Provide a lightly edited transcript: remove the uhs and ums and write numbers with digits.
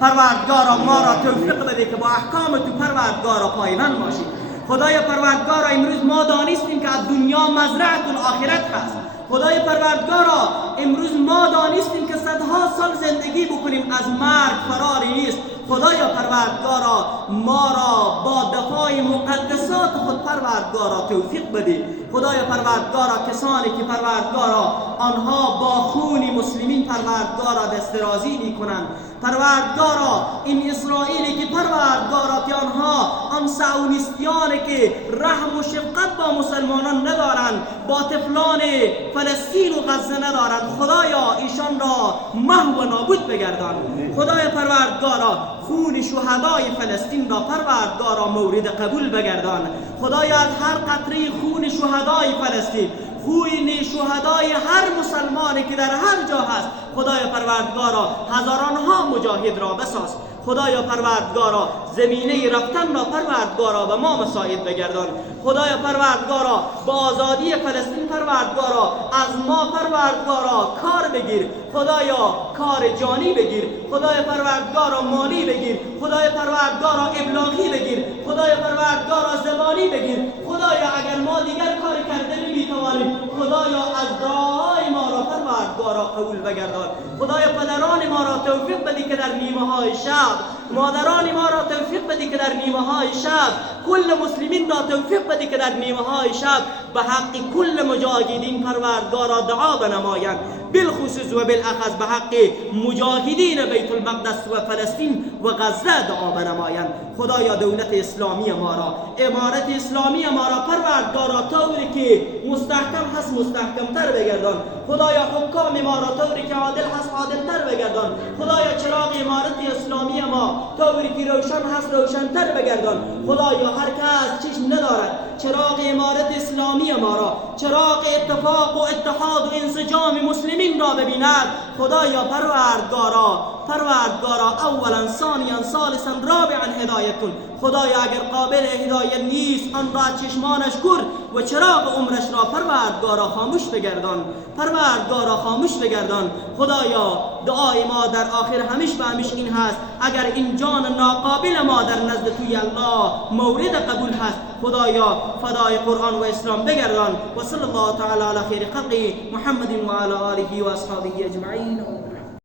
پروردگارا ما را توفیق بده که با احکام تو پروردگارا پایبند باشیم. خدای پروردگارا امروز ما دانستیم که از دنیا مزرعه الاخرت هست. خدای پروردگارا امروز ما دانستیم که صدها سال زندگی بکنیم از مرگ فراری نیست. خدایا پروردگارا ما را با دفاع مقدسات خود پروردگارا توفیق بده. خدایا پروردگارا کسانی که پروردگارا آنها با خون مسلمین پروردگارا دسترازی میکنند، پروردگارا این اسرائیلی که پروردگارا که آنها آن صهیونیستیانی که رحم و شفقت با مسلمانان ندارند، با طفلان فلسطین و غزه ندارند، خدایا ایشان را محو و نابود بگردان. خدای پروردگارا خون شهدای فلسطین را پروردگارا مورد قبول بگردان. خدایا از هر قطره خون شهدای فلسطین، خون شهدای هر مسلمانی که در هر جا هست، خدای پروردگارا هزاران ها مجاهد را بساز. خدایا پروردگارا زمینه رفتن را پروردگارا به ما مساعد بگردان. خدایا پروردگارا با آزادی فلسطین پروردگارا از ما پروردگارا کار بگیر. خدایا کار جانی بگیر. خدای پروردگارا مالی بگیر. خدای پروردگارا ابلاغی بگیر. خدای پروردگارا زبانی بگیر. خدایا اگر ما دیگر کار کرده نمیتوانیم، خدایا از دعای ما را پروردگارا قبول بگردان. خدایا پدران ما را توفیق بدی که در نیمه های شب، مادران ما را توفیق بدی که در نیمه های شب، کل مسلمین را توفیق بدی که در نیمه های شب به حق کل مجاهدین پروردگارا دعا بنمایند، بالخصوص و بالاخص به حق مجاهدین بیت المقدس و فلسطین و غزه دعا بنمایند. خدایا دولت اسلامی ما را، امارت اسلامی ما را پروردگارا طوری که مستحکم هست مستحکم تر بگردان. خدایا حکام ما را طوری که عادل هست عادل تر بگردان. خدایا چراغ امارت اسلامی ما طوری که روشن هست روشن تر بگردان. خدایا هر کس چشم ندارد چراغ امارت اسلامی ما را، چراغ اتفاق و اتحاد و انسجام مسلمین را ببیند. خدایا پروردگارا اولا ثانیا ثالثا رابعا هدایت کن. خدایا اگر قابل هدایت نیست آن را چشمانش کر و چراغ عمرش را پروردگارا خاموش بگردان. پروردگارا خاموش بگردان. خدایا دعای ما در آخر همیش به همیش این هست، اگر این جان ناقابل ما در نزد توی الله مورد قبول هست، خدایا فدای قرآن و اسلام بگردان. و صلی الله تعالی علی خیر خلق محمد و علی آله و اصحابه اجمعین.